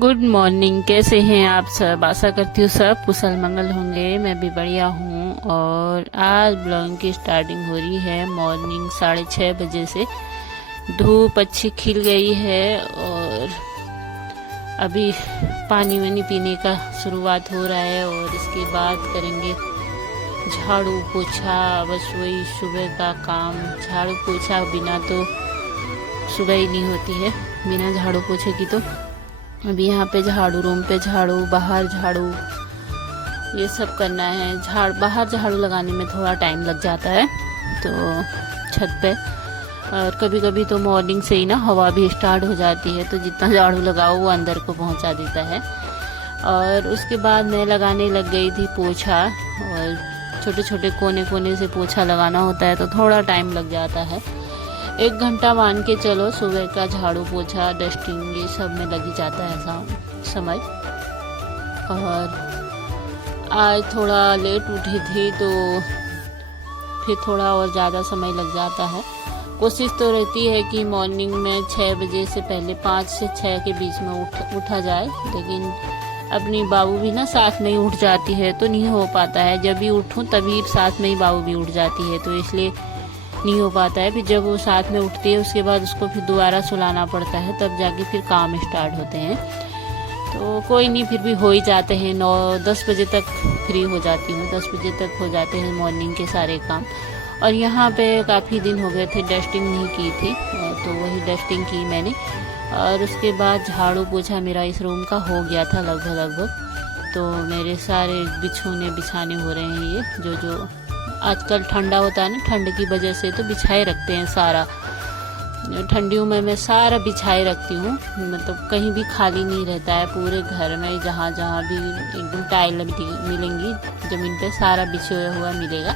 Good morning. कैसे हैं आप सब? आशा करती हूँ सब कुशल मंगल होंगे। मैं भी बढ़िया हूँ। और आज ब्लॉगिंग की स्टार्टिंग हो रही है मॉर्निंग 6:30 बजे से। धूप अच्छी खिल गई है और अभी पानी वानी पीने का शुरुआत हो रहा है और इसके बाद करेंगे झाड़ू पोछा। बस वही सुबह का काम। झाड़ू पोछा बिना तो सुबह ही नहीं होती है, बिना झाड़ू पोछे की। तो अभी यहाँ पे झाड़ू, रूम पे झाड़ू, बाहर झाड़ू, ये सब करना है। बाहर झाड़ू लगाने में थोड़ा टाइम लग जाता है तो छत पे। और कभी कभी तो मॉर्निंग से ही ना हवा भी स्टार्ट हो जाती है, तो जितना झाड़ू लगाओ वो अंदर को पहुँचा देता है। और उसके बाद मैं लगाने लग गई थी पोछा। और छोटे छोटे कोने कोने से पोछा लगाना होता है तो थोड़ा टाइम लग जाता है। 1 घंटा मान के चलो, सुबह का झाड़ू पोछा डस्टिंग ये सब में लग ही जाता है समय। और आज थोड़ा लेट उठी थी तो फिर थोड़ा और ज़्यादा समय लग जाता है। कोशिश तो रहती है कि मॉर्निंग में 6 बजे से पहले 5 से 6 के बीच में उठा जाए, लेकिन अपनी बाबू भी ना साथ में ही उठ जाती है तो नहीं हो पाता है। जब भी उठूं तभी साथ में ही बाबू भी उठ जाती है, तो इसलिए नहीं हो पाता है। फिर जब वो साथ में उठती है उसके बाद उसको फिर दोबारा सुलाना पड़ता है, तब जाके फिर काम स्टार्ट होते हैं। तो कोई नहीं, फिर भी हो ही जाते हैं। 9-10 बजे तक फ्री हो जाती हूँ। 10 बजे तक हो जाते हैं मॉर्निंग के सारे काम। और यहाँ पे काफ़ी दिन हो गए थे डस्टिंग नहीं की थी, तो वही डस्टिंग की मैंने। और उसके बाद झाड़ू पोछा मेरा इस रूम का हो गया था लगभग। तो मेरे सारे बिछोने बिछाने हो रहे हैं। ये जो आजकल ठंडा होता है ना, ठंड की वजह से तो बिछाए रखते हैं सारा। ठंडियों में मैं सारा बिछाए रखती हूँ, मतलब कहीं भी खाली नहीं रहता है पूरे घर में। जहाँ जहाँ भी एकदम टाइल मिलेंगी ज़मीन पे, सारा बिछाया हुआ मिलेगा,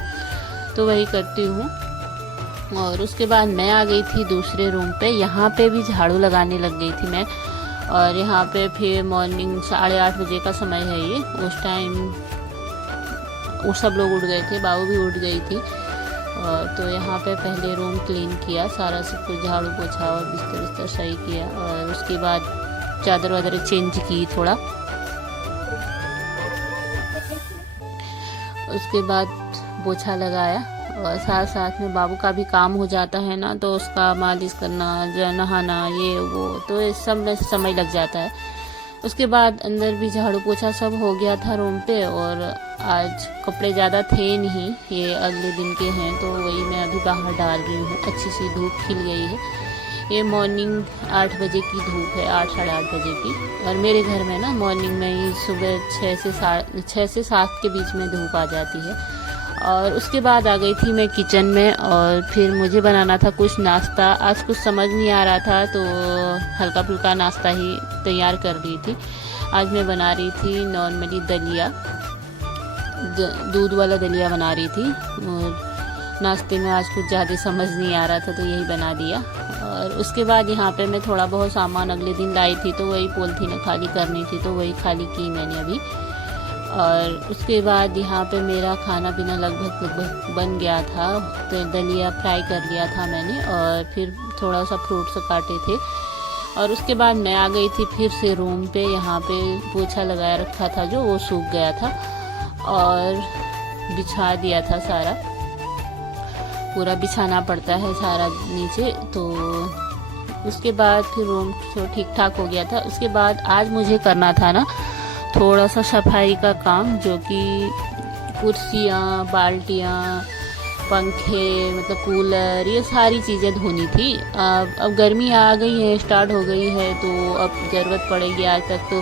तो वही करती हूँ। और उसके बाद मैं आ गई थी दूसरे रूम पे। यहाँ पे भी झाड़ू लगाने लग गई थी मैं। और यहाँ पे फिर मॉर्निंग 8:30 बजे का समय है ये। उस टाइम वो सब लोग उठ गए थे, बाबू भी उठ गई थी। तो यहाँ पे पहले रूम क्लीन किया, सारा सब कुछ झाड़ू पोछा और बिस्तर बिस्तर सही किया। और उसके बाद चादर वादर चेंज की थोड़ा। उसके बाद पोछा लगाया और साथ साथ में बाबू का भी काम हो जाता है ना, तो उसका मालिश करना, नहाना, ये वो, तो इस सब में समय लग जाता है। उसके बाद अंदर भी झाड़ू पोछा सब हो गया था रूम पे। और आज कपड़े ज़्यादा थे नहीं, ये अगले दिन के हैं, तो वही मैं अभी बाहर डाल रही हूँ। अच्छी सी धूप खिल गई है। ये मॉर्निंग 8 बजे की धूप है, 8 साढ़े 8 बजे की। और मेरे घर में ना मॉर्निंग में ही सुबह 6 से 7 के बीच में धूप आ जाती है। और उसके बाद आ गई थी मैं किचन में। और फिर मुझे बनाना था कुछ नाश्ता। आज कुछ समझ नहीं आ रहा था तो हल्का फुल्का नाश्ता ही तैयार कर रही थी। आज मैं बना रही थी नॉर्मली दलिया, दूध वाला दलिया बना रही थी। और नाश्ते में आज कुछ ज़्यादा समझ नहीं आ रहा था तो यही बना दिया। और उसके बाद यहाँ पे मैं थोड़ा बहुत सामान अगले दिन लाई थी, तो वही पॉलिथीन खाली करनी थी, तो वही खाली की मैंने अभी। और उसके बाद यहाँ पे मेरा खाना पीना लगभग बन गया था। तो दलिया फ्राई कर लिया था मैंने और फिर थोड़ा सा फ्रूट्स काटे थे। और उसके बाद मैं आ गई थी फिर से रूम पे। यहाँ पे पोछा लगाया रखा था जो, वो सूख गया था और बिछा दिया था सारा। पूरा बिछाना पड़ता है सारा नीचे। तो उसके बाद फिर रूम तो ठीक ठाक हो गया था। उसके बाद आज मुझे करना था ना थोड़ा सा सफाई का काम, जो कि कुर्सियाँ, बाल्टियाँ, पंखे, मतलब कूलर, ये सारी चीज़ें धोनी थी। अब गर्मी आ गई है, स्टार्ट हो गई है, तो अब ज़रूरत पड़ेगी। आज तक तो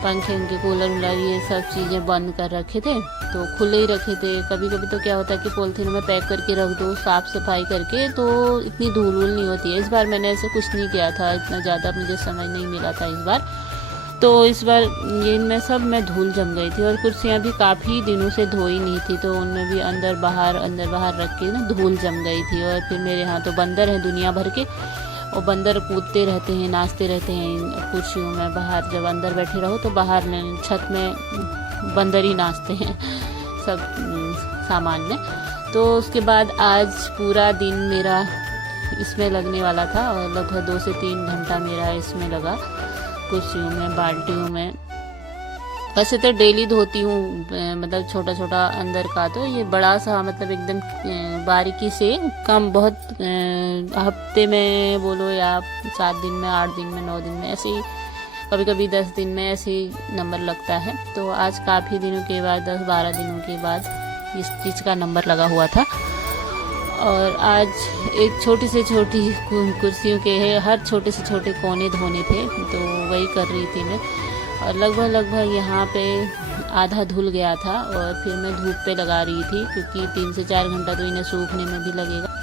पंखे उनके कूलर वूलर ये सब चीज़ें बंद कर रखे थे, तो खुले ही रखे थे। कभी कभी तो क्या होता है कि पॉलिथीन में पैक करके रख दो साफ़ सफाई करके, तो इतनी धूल वूल नहीं होती है। इस बार मैंने ऐसे कुछ नहीं किया था, इतना ज़्यादा मुझे समय नहीं मिला था इस बार। तो इस बार ये इनमें सब में धूल जम गई थी। और कुर्सियाँ भी काफ़ी दिनों से धोई नहीं थी, तो उनमें भी अंदर बाहर रख के ना धूल जम गई थी। और फिर मेरे यहाँ तो बंदर हैं दुनिया भर के, और बंदर कूदते रहते हैं, नाचते रहते हैं कुर्सियों में। बाहर जब अंदर बैठे रहो तो बाहर छत में बंदर ही नाचते हैं सब सामान में। तो उसके बाद आज पूरा दिन मेरा इसमें लगने वाला था और लगभग 2 से 3 घंटा मेरा इसमें लगा। कुर्सियों में, बाल्टियों में। वैसे तो डेली धोती हूँ, मतलब छोटा छोटा अंदर का, तो ये बड़ा सा मतलब एकदम बारीकी से कम, बहुत हफ्ते में बोलो या 7 दिन में, 8 दिन में, 9 दिन में, ऐसे ही कभी कभी 10 दिन में ऐसे ही नंबर लगता है। तो आज काफ़ी दिनों के बाद, 10-12 दिनों के बाद इस चीज़ का नंबर लगा हुआ था। और आज एक छोटी से छोटी कुर्सियों के हर छोटे से छोटे कोने धोने थे, तो वही कर रही थी मैं। और लगभग यहाँ पे आधा धुल गया था और फिर मैं धूप पे लगा रही थी, क्योंकि 3 से 4 घंटा तो इन्हें सूखने में भी लगेगा।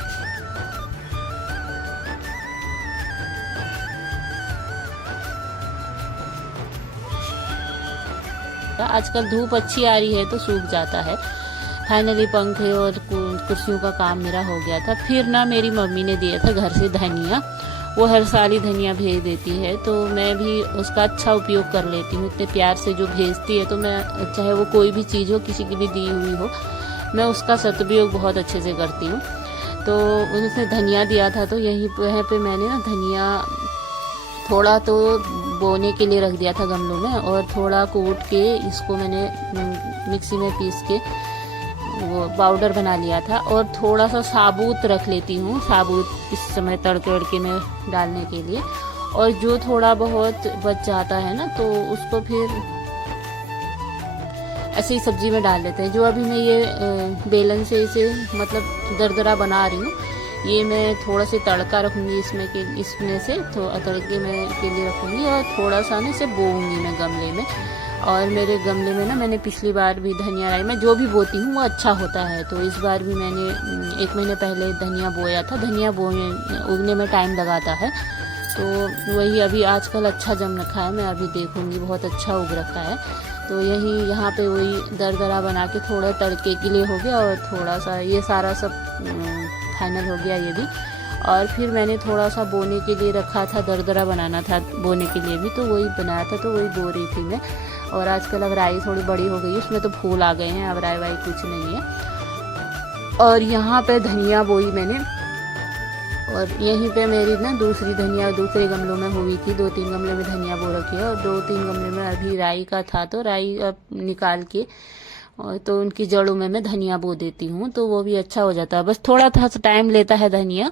आजकल धूप अच्छी आ रही है तो सूख जाता है। फाइनली पंखे और कुर्सियों का काम मेरा हो गया था। फिर ना मेरी मम्मी ने दिया था घर से धनिया, वो हर साल ही धनिया भेज देती है, तो मैं भी उसका अच्छा उपयोग कर लेती हूँ। इतने प्यार से जो भेजती है, तो मैं चाहे वो कोई भी चीज़ हो, किसी की भी दी हुई हो, मैं उसका सदुपयोग बहुत अच्छे से करती हूँ। तो उसने धनिया दिया था, तो वहाँ पे मैंने ना धनिया थोड़ा तो बोने के लिए रख दिया था गमलों में, और थोड़ा कूट के इसको मैंने मिक्सी में पीस के वो पाउडर बना लिया था। और थोड़ा सा साबुत रख लेती हूँ, साबुत इस समय तड़के वड़के में डालने के लिए। और जो थोड़ा बहुत बच जाता है ना, तो उसको फिर ऐसे ही सब्जी में डाल लेते हैं। जो अभी मैं ये बेलन से इसे मतलब दरदरा बना रही हूँ, ये मैं थोड़ा सा तड़का रखूँगी इसमें से, तो तड़के में के लिए रखूँगी, और थोड़ा सा ना इसे बोऊँगी मैं गमले में। और मेरे गमले में ना मैंने पिछली बार भी धनिया राई, मैं जो भी बोती हूँ वो अच्छा होता है, तो इस बार भी मैंने 1 महीने पहले धनिया बोया था। धनिया उगने में टाइम लगाता है, तो वही अभी आजकल अच्छा जम रखा है। मैं अभी देखूँगी, बहुत अच्छा उग रखा है। तो यहाँ पे वही दरदरा बना के थोड़ा तड़के के लिए हो गया, और थोड़ा सा ये सारा सब फाइनल हो गया ये भी। और फिर मैंने थोड़ा सा बोने के लिए रखा था, दरदरा बनाना था बोने के लिए भी, तो वही बनाया था, तो वही बो रही थी मैं। और आजकल अब राई थोड़ी बड़ी हो गई है, उसमें तो फूल आ गए हैं, अब राई वाई कुछ नहीं है। और यहाँ पे धनिया बोई मैंने, और यहीं पे मेरी ना दूसरी धनिया दूसरे गमलों में हुई थी। 2-3 गमले में धनिया बो रखी है, और 2-3 गमले में अभी राई का था, तो राई अब निकाल के और तो उनकी जड़ों में मैं धनिया बो देती हूँ, तो वो भी अच्छा हो जाता है। बस थोड़ा सा टाइम लेता है धनिया,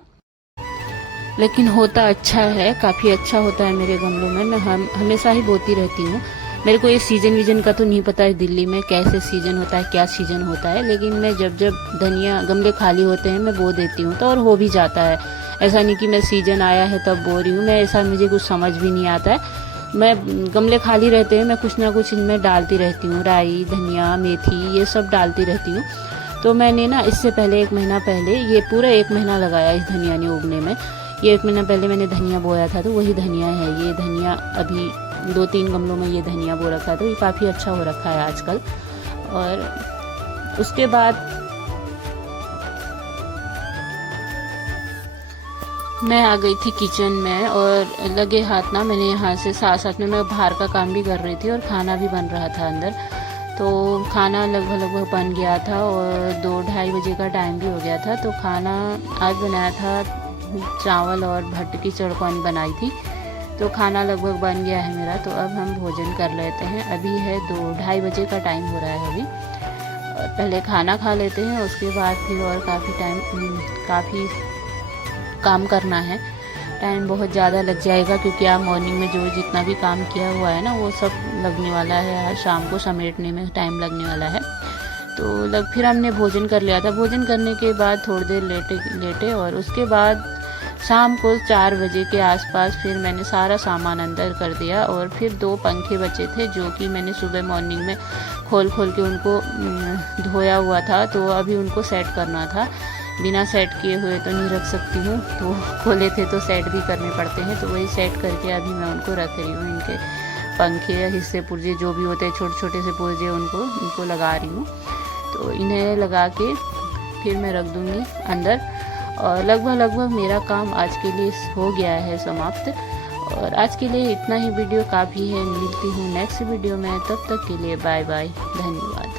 लेकिन होता अच्छा है, काफ़ी अच्छा होता है मेरे गमलों में। मैं हमेशा ही बोती रहती हूँ। मेरे को ये सीजन वीजन का तो नहीं पता है दिल्ली में कैसे सीजन होता है, क्या सीजन होता है, लेकिन मैं जब धनिया गमले खाली होते हैं मैं बो देती हूँ, तो और हो भी जाता है। ऐसा नहीं कि मैं सीजन आया है तब बो रही हूँ, मैं ऐसा मुझे कुछ समझ भी नहीं आता है। मैं गमले खाली रहते हैं, मैं कुछ ना कुछ इनमें डालती रहती हूँ, राई, धनिया, मेथी, ये सब डालती रहती हूँ। तो मैंने ना इससे पहले 1 महीना पहले, ये पूरा 1 महीना लगाया इस धनिया ने उगने में। ये 1 महीना पहले मैंने धनिया बोया था, तो वही धनिया है ये। धनिया अभी 2-3 गमलों में ये धनिया बो रखा है, तो ये काफ़ी अच्छा हो रखा है आजकल। और उसके बाद मैं आ गई थी किचन में, और लगे हाथ ना मैंने यहाँ से साथ में मैं बाहर का काम भी कर रही थी, और खाना भी बन रहा था अंदर। तो खाना लगभग बन गया था, और 2-2:30 बजे का टाइम भी हो गया था। तो खाना आज बनाया था, चावल और भट्ट की चड़कौनी बनाई थी। तो खाना लगभग बन गया है मेरा, तो अब हम भोजन कर लेते हैं। अभी है 2-2:30 बजे का टाइम हो रहा है अभी। पहले खाना खा लेते हैं, उसके बाद फिर और काफ़ी काम करना है। टाइम बहुत ज़्यादा लग जाएगा, क्योंकि आप मॉर्निंग में जो जितना भी काम किया हुआ है ना, वो सब लगने वाला है। आज शाम को समेटने में टाइम लगने वाला है। तो फिर हमने भोजन कर लिया था। भोजन करने के बाद थोड़ी देर लेटे, और उसके बाद शाम को 4 बजे के आसपास फिर मैंने सारा सामान अंदर कर दिया। और फिर 2 पंखे बचे थे, जो कि मैंने सुबह मॉर्निंग में खोल के उनको धोया हुआ था, तो अभी उनको सेट करना था। बिना सेट किए हुए तो नहीं रख सकती हूँ, तो खोले थे तो सेट भी करने पड़ते हैं, तो वही सेट करके अभी मैं उनको रख रही हूँ। इनके पंखे या हिस्से पुर्जे जो भी होते हैं, छोटे छोटे से पुर्जे, इनको लगा रही हूँ। तो इन्हें लगा के फिर मैं रख दूँगी अंदर। और लगभग मेरा काम आज के लिए हो गया है समाप्त। और आज के लिए इतना ही वीडियो काफ़ी है। मिलती हूँ नेक्स्ट वीडियो में, तब तक के लिए बाय बाय, धन्यवाद।